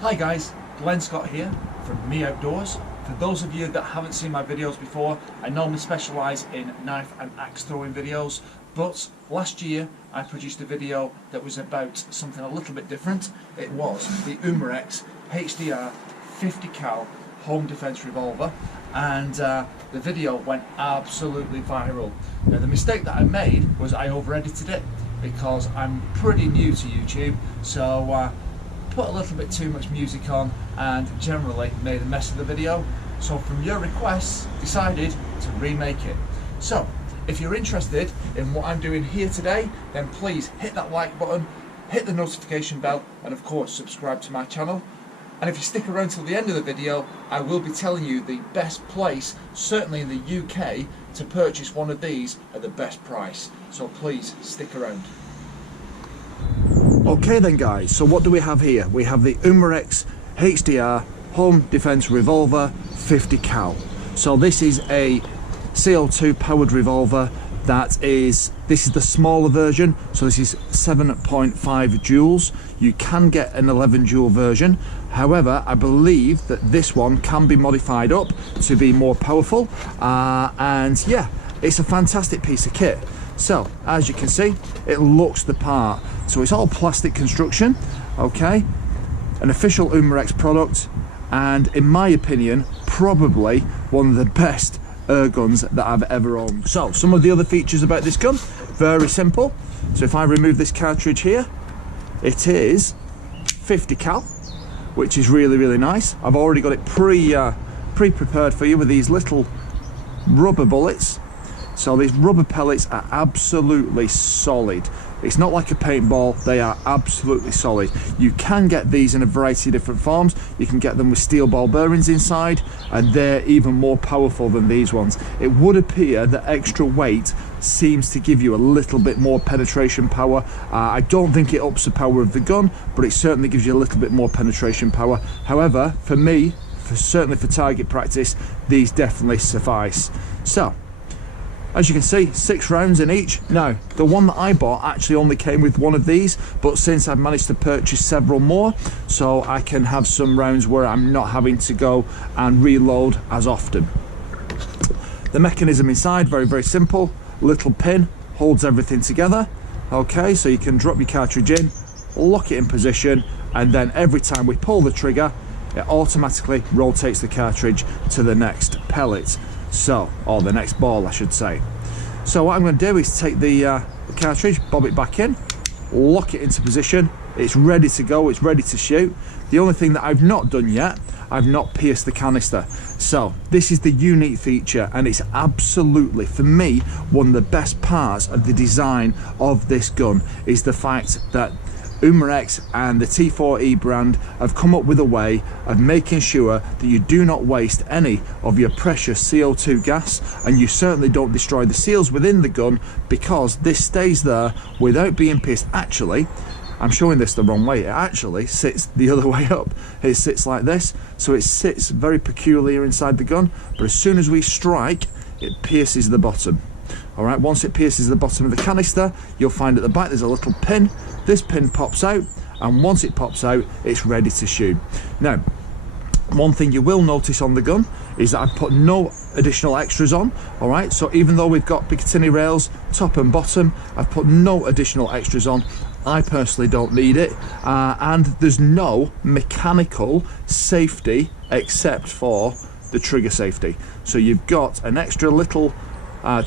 Hi guys, Glenn Scott here from Me Outdoors. For those of you that haven't seen my videos before, I normally specialise in knife and axe throwing videos, but last year I produced a video that was about something a little bit different. It was the Umerex HDR 50cal Home Defence Revolver, and the video went absolutely viral. Now the mistake that I made was I over-edited it because I'm pretty new to YouTube, so put a little bit too much music on and generally made a mess of the video. So from your requests, decided to remake it. So if you're interested in what I'm doing here today, then please hit that like button, hit the notification bell, and of course subscribe to my channel. And if you stick around till the end of the video, I will be telling you the best place, certainly in the UK, to purchase one of these at the best price. So please stick around. Okay then guys, so what do we have here? We have the Umerex HDR Home Defence Revolver 50cal. So this is a CO2 powered revolver this is the smaller version, so this is 7.5 joules. You can get an 11 joule version. However, I believe that this one can be modified up to be more powerful, and yeah, it's a fantastic piece of kit. So as you can see, it looks the part. So it's all plastic construction, okay, an official Umarex product, and in my opinion probably one of the best air guns that I've ever owned. So some of the other features about this gun, very simple. So if I remove this cartridge here, it is 50 cal, which is really nice. I've already got it pre-prepared for you with these little rubber bullets. So these rubber pellets are absolutely solid. It's not like a paintball, they are absolutely solid. You can get these in a variety of different forms. You can get them with steel ball bearings inside, and they're even more powerful than these ones. It would appear that extra weight seems to give you a little bit more penetration power. I don't think it ups the power of the gun, but it certainly gives you a little bit more penetration power. However, for me, certainly for target practice, these definitely suffice. So, as you can see, 6 rounds in each. Now, the one that I bought actually only came with one of these, but since I've managed to purchase several more, so I can have some rounds where I'm not having to go and reload as often. The mechanism inside, very simple. Little pin holds everything together. Okay, so you can drop your cartridge in, lock it in position, and then every time we pull the trigger, it automatically rotates the cartridge to the next pellet. So, or the next ball I should say. So what I'm going to do is take the cartridge, bob it back in, lock it into position. It's ready to go, it's ready to shoot. The only thing that I've not done yet, I've not pierced the canister. So this is the unique feature, and it's absolutely, for me, one of the best parts of the design of this gun is the fact that Umerex and the T4E brand have come up with a way of making sure that you do not waste any of your precious CO2 gas, and you certainly don't destroy the seals within the gun, because this stays there without being pierced. Actually, I'm showing this the wrong way. It actually sits the other way up. It sits like this, so it sits very peculiar inside the gun, but as soon as we strike, it pierces the bottom. Alright, once it pierces the bottom of the canister, you'll find at the back there's a little pin. This pin pops out, and once it pops out, it's ready to shoot. Now, one thing you will notice on the gun is that I've put no additional extras on. Alright, so even though we've got Picatinny rails, top and bottom, I've put no additional extras on. I personally don't need it, and there's no mechanical safety except for the trigger safety. So you've got an extra little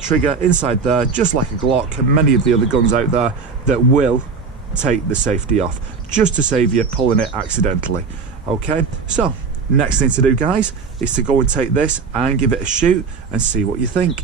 trigger inside there, just like a Glock and many of the other guns out there, that will take the safety off, just to save you pulling it accidentally. Okay, so next thing to do, guys, is to go and take this and give it a shoot and see what you think.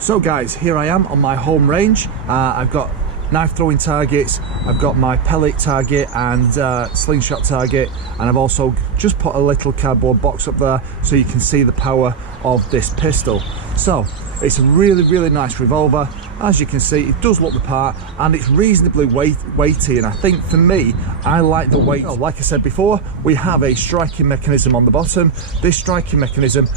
So guys, here I am on my home range. I've got knife throwing targets, I've got my pellet target and slingshot target, and I've also just put a little cardboard box up there so you can see the power of this pistol. So it's a really nice revolver. As you can see, it does look the part, and it's reasonably weighty, and I think for me, I like the weight. Like I said before, we have a striking mechanism on the bottom. This striking mechanism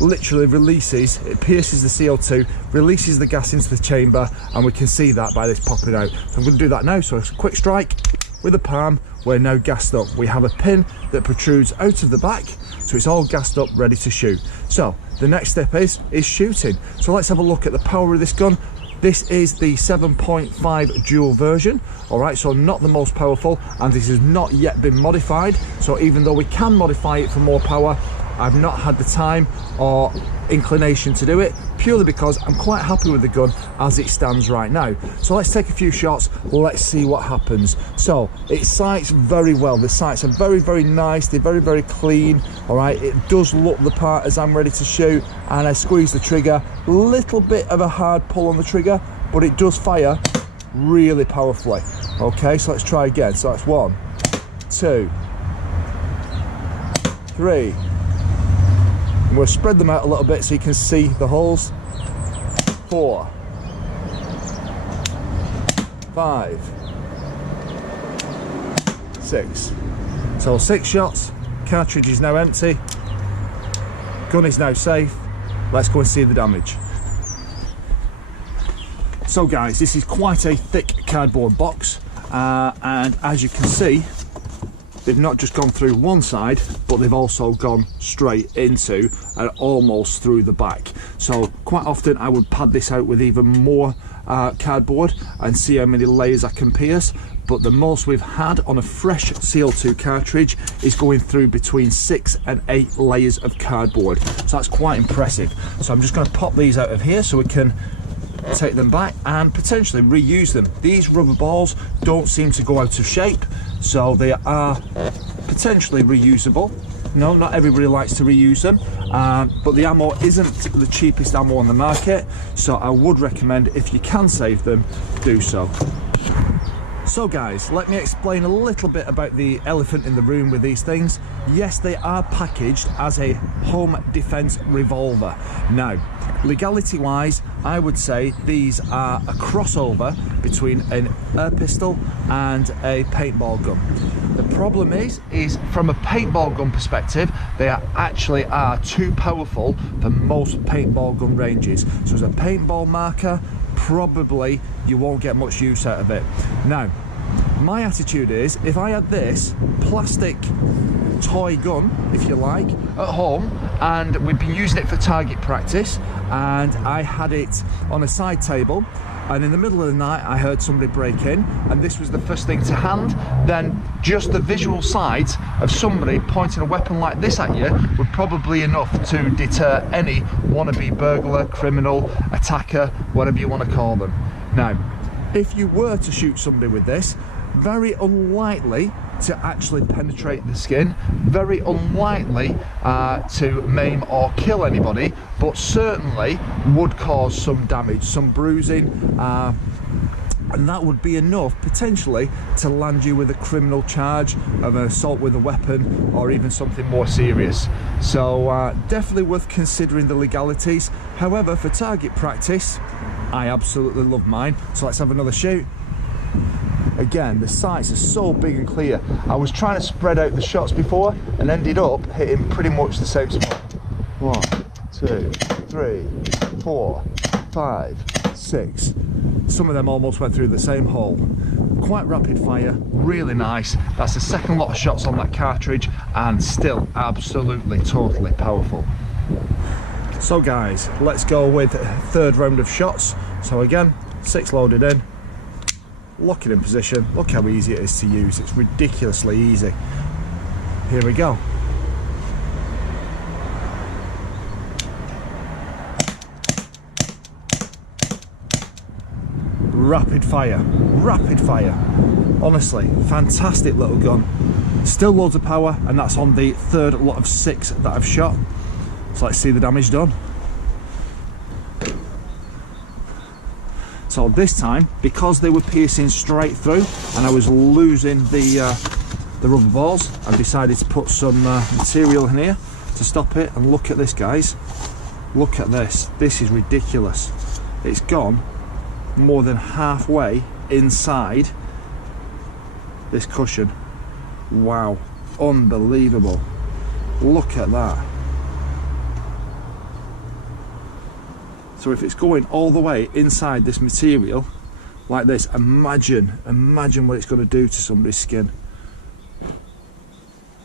literally releases, it pierces the CO2, releases the gas into the chamber, and we can see that by this popping out. So I'm going to do that now. So it's a quick strike. with the palm, we're now gassed up. We have a pin that protrudes out of the back, so it's all gassed up, ready to shoot. So the next step is shooting. So let's have a look at the power of this gun. This is the 7.5 dual version, all right, so not the most powerful, and this has not yet been modified. So even though we can modify it for more power, I've not had the time or inclination to do it, purely because I'm quite happy with the gun as it stands right now. So let's take a few shots, let's see what happens. So it sights very well. The sights are very, very nice, they're very, very clean, all right. It does look the part as I'm ready to shoot, and I squeeze the trigger, little bit of a hard pull on the trigger, but it does fire really powerfully. Okay, so let's try again. So that's 1, 2, 3. And we'll spread them out a little bit so you can see the holes. 4, 5, 6. So 6 shots, cartridge is now empty, gun is now safe. Let's go and see the damage. So guys, this is quite a thick cardboard box, and as you can see, they've not just gone through one side, but they've also gone straight into and almost through the back. So quite often I would pad this out with even more cardboard and see how many layers I can pierce. But the most we've had on a fresh CO2 cartridge is going through between 6 and 8 layers of cardboard. So that's quite impressive. So I'm just going to pop these out of here so we can take them back and potentially reuse them. These rubber balls don't seem to go out of shape, so they are potentially reusable. No, not everybody likes to reuse them, but the ammo isn't the cheapest ammo on the market, so I would recommend, if you can save them, do so. So guys, let me explain a little bit about the elephant in the room with these things. Yes, they are packaged as a Home Defence Revolver. Now, legality wise, I would say these are a crossover between an air pistol and a paintball gun. The problem is from a paintball gun perspective, they actually are too powerful for most paintball gun ranges. So as a paintball marker, probably you won't get much use out of it. Now, my attitude is, if I had this plastic toy gun, if you like, at home, and we've been using it for target practice, and I had it on a side table, and in the middle of the night I heard somebody break in, and this was the first thing to hand, then just the visual sight of somebody pointing a weapon like this at you would probably enough to deter any wannabe burglar, criminal, attacker, whatever you want to call them. Now, if you were to shoot somebody with this, very unlikely to actually penetrate the skin, very unlikely to maim or kill anybody, but certainly would cause some damage, some bruising, and that would be enough potentially to land you with a criminal charge of an assault with a weapon, or even something more serious. So definitely worth considering the legalities. However, for target practice, I absolutely love mine. So let's have another shoot. Again, the sights are so big and clear. I was trying to spread out the shots before and ended up hitting pretty much the same spot. 1, 2, 3, 4, 5, 6. Some of them almost went through the same hole. Quite rapid fire, really nice. That's the second lot of shots on that cartridge, and still absolutely, totally powerful. So guys, let's go with a third round of shots. So again, 6 loaded in. Lock it in position. Look how easy it is to use. It's ridiculously easy. Here we go. Rapid fire, rapid fire. Honestly, fantastic little gun. Still loads of power, and that's on the third lot of 6 that I've shot. So let's see the damage done. So this time, because they were piercing straight through and I was losing the rubber balls, I decided to put some material in here to stop it. And look at this, guys. Look at this. This is ridiculous. It's gone more than halfway inside this cushion. Wow, unbelievable. Look at that. So if it's going all the way inside this material, like this, imagine what it's going to do to somebody's skin.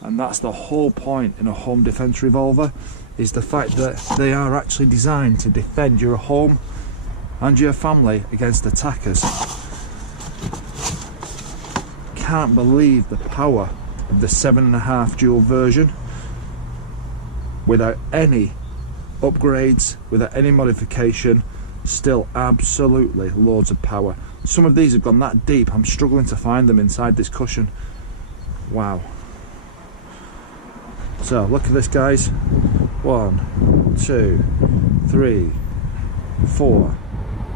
And that's the whole point in a home defence revolver, is the fact that they are actually designed to defend your home and your family against attackers. Can't believe the power of the 7.5 dual version, without any upgrades, without any modification. Still absolutely loads of power. Some of these have gone that deep, I'm struggling to find them inside this cushion. Wow. So look at this, guys. 1, 2, 3, 4,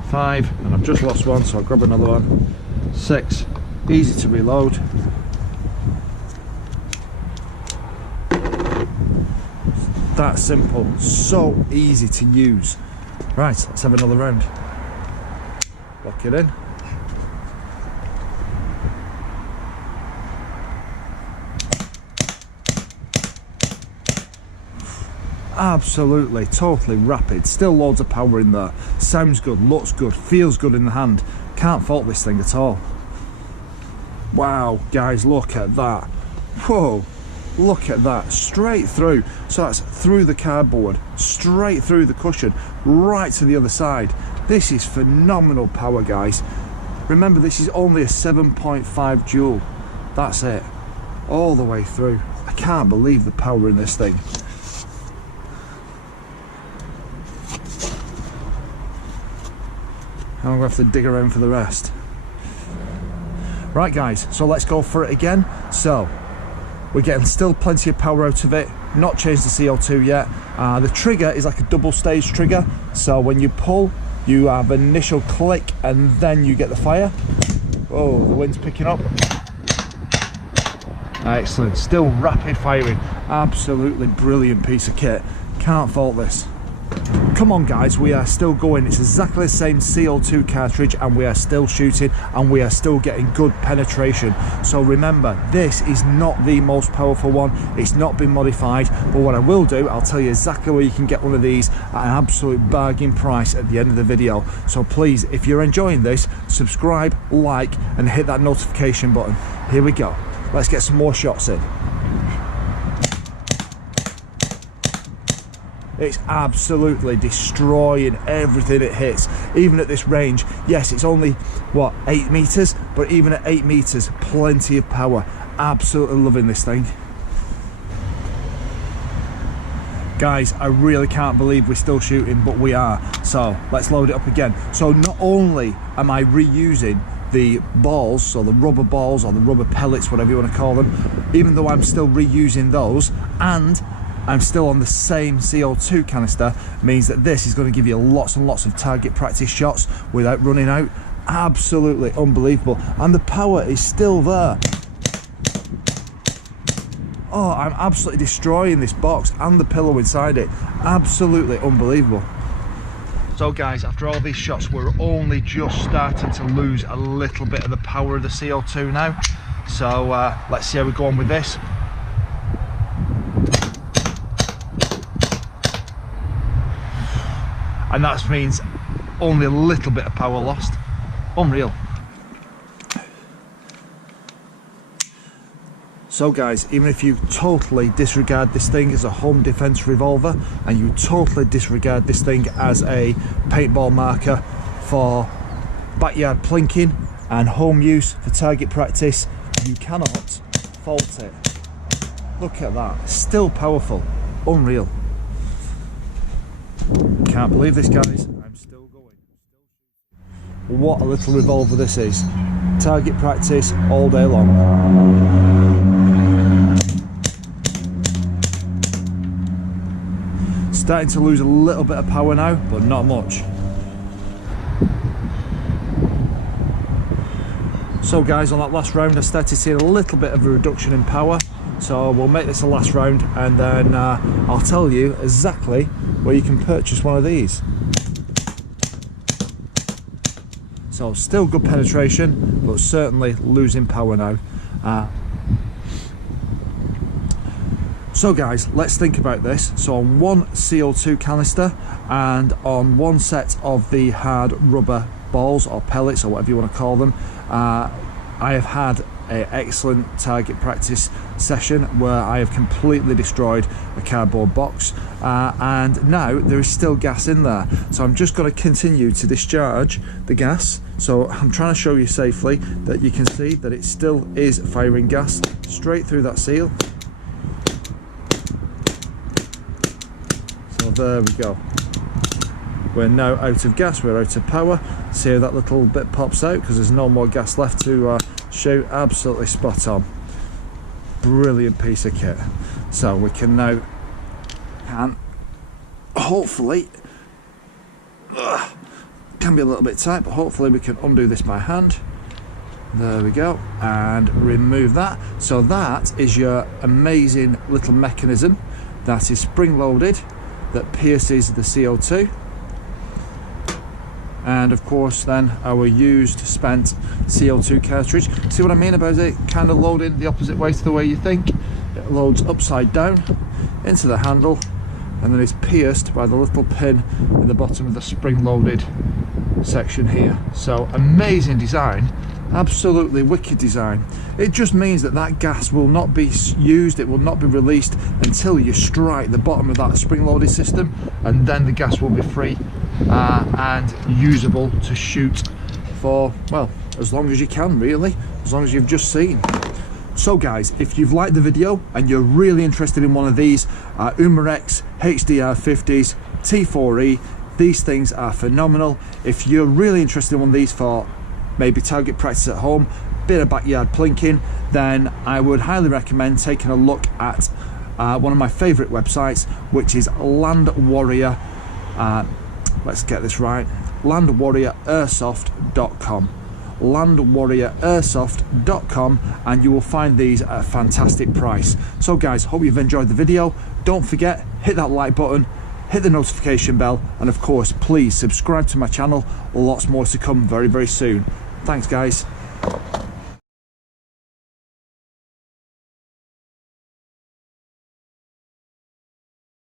5, and I've just lost one, so I'll grab another one. 6, easy to reload. That simple, so easy to use. Right, let's have another round. Lock it in. Absolutely, totally rapid. Still loads of power in there. Sounds good, looks good, feels good in the hand. Can't fault this thing at all. Wow, guys, look at that. Whoa, look at that. Straight through. So that's through the cardboard, straight through the cushion, right to the other side. This is phenomenal power, guys. Remember, this is only a 7.5 joule. That's it. All the way through. I can't believe the power in this thing. I'm going to have to dig around for the rest. Right, guys, so let's go for it again. So we're getting still plenty of power out of it, not changed the CO2 yet. The trigger is like a double stage trigger, so when you pull, you have an initial click and then you get the fire. Oh, the wind's picking up. Excellent, still rapid firing. Absolutely brilliant piece of kit. Can't fault this. Come on, guys, we are still going. It's exactly the same CO2 cartridge and we are still shooting and we are still getting good penetration. So remember, this is not the most powerful one. It's not been modified, but what I will do, I'll tell you exactly where you can get one of these at an absolute bargain price at the end of the video. So please, if you're enjoying this, subscribe, like and hit that notification button. Here we go. Let's get some more shots in. It's absolutely destroying everything it hits, even at this range. Yes, it's only, what, 8 meters? But even at 8 meters, plenty of power. Absolutely loving this thing. Guys, I really can't believe we're still shooting, but we are. So let's load it up again. So not only am I reusing the balls, so the rubber balls or the rubber pellets, whatever you want to call them, even though I'm still reusing those, and I'm still on the same CO2 canister, means that this is going to give you lots and lots of target practice shots without running out. Absolutely unbelievable. And the power is still there. Oh, I'm absolutely destroying this box and the pillow inside it. Absolutely unbelievable. So guys, after all these shots, we're only just starting to lose a little bit of the power of the CO2 now. So let's see how we go on with this. And that means only a little bit of power lost. Unreal. So guys, even if you totally disregard this thing as a home defence revolver and you totally disregard this thing as a paintball marker for backyard plinking and home use for target practice, you cannot fault it. Look at that, still powerful, unreal. Can't believe this, guys. I'm still going. What a little revolver this is. Target practice all day long. Starting to lose a little bit of power now, but not much. So guys, on that last round I started seeing a little bit of a reduction in power. So we'll make this a last round and then I'll tell you exactly where you can purchase one of these. So still good penetration, but certainly losing power now. So guys, let's think about this. So on one CO2 canister and on one set of the hard rubber balls or pellets or whatever you want to call them. I have had an excellent target practice session where I have completely destroyed a cardboard box, and now there is still gas in there, so I'm just going to continue to discharge the gas. So I'm trying to show you safely that you can see that it still is firing gas straight through that seal. So there we go. We're now out of gas, we're out of power. See how that little bit pops out because there's no more gas left to shoot. Absolutely spot on. Brilliant piece of kit. So we can now, and hopefully, can be a little bit tight, but hopefully we can undo this by hand. There we go, and remove that. So that is your amazing little mechanism that is spring loaded, that pierces the CO2. And of course then our used spent CO2 cartridge. See what I mean about it kind of loading the opposite way to the way you think? It loads upside down into the handle and then is pierced by the little pin in the bottom of the spring loaded section here. So amazing design, absolutely wicked design. It just means that that gas will not be used, it will not be released until you strike the bottom of that spring loaded system, and then the gas will be free and usable to shoot for, well, as long as you can, really, as long as you've just seen. So guys, if you've liked the video and you're really interested in one of these Umerex HDR 50s T4E, these things are phenomenal. If you're really interested in one of these for maybe target practice at home, bit of backyard plinking, then I would highly recommend taking a look at one of my favourite websites, which is Land Warrior, let's get this right, landwarriorAirsoft.com. landwarriorAirsoft.com, and you will find these at a fantastic price. So guys, hope you've enjoyed the video. Don't forget, hit that like button, hit the notification bell, and of course please subscribe to my channel. Lots more to come very, very soon. Thanks guys.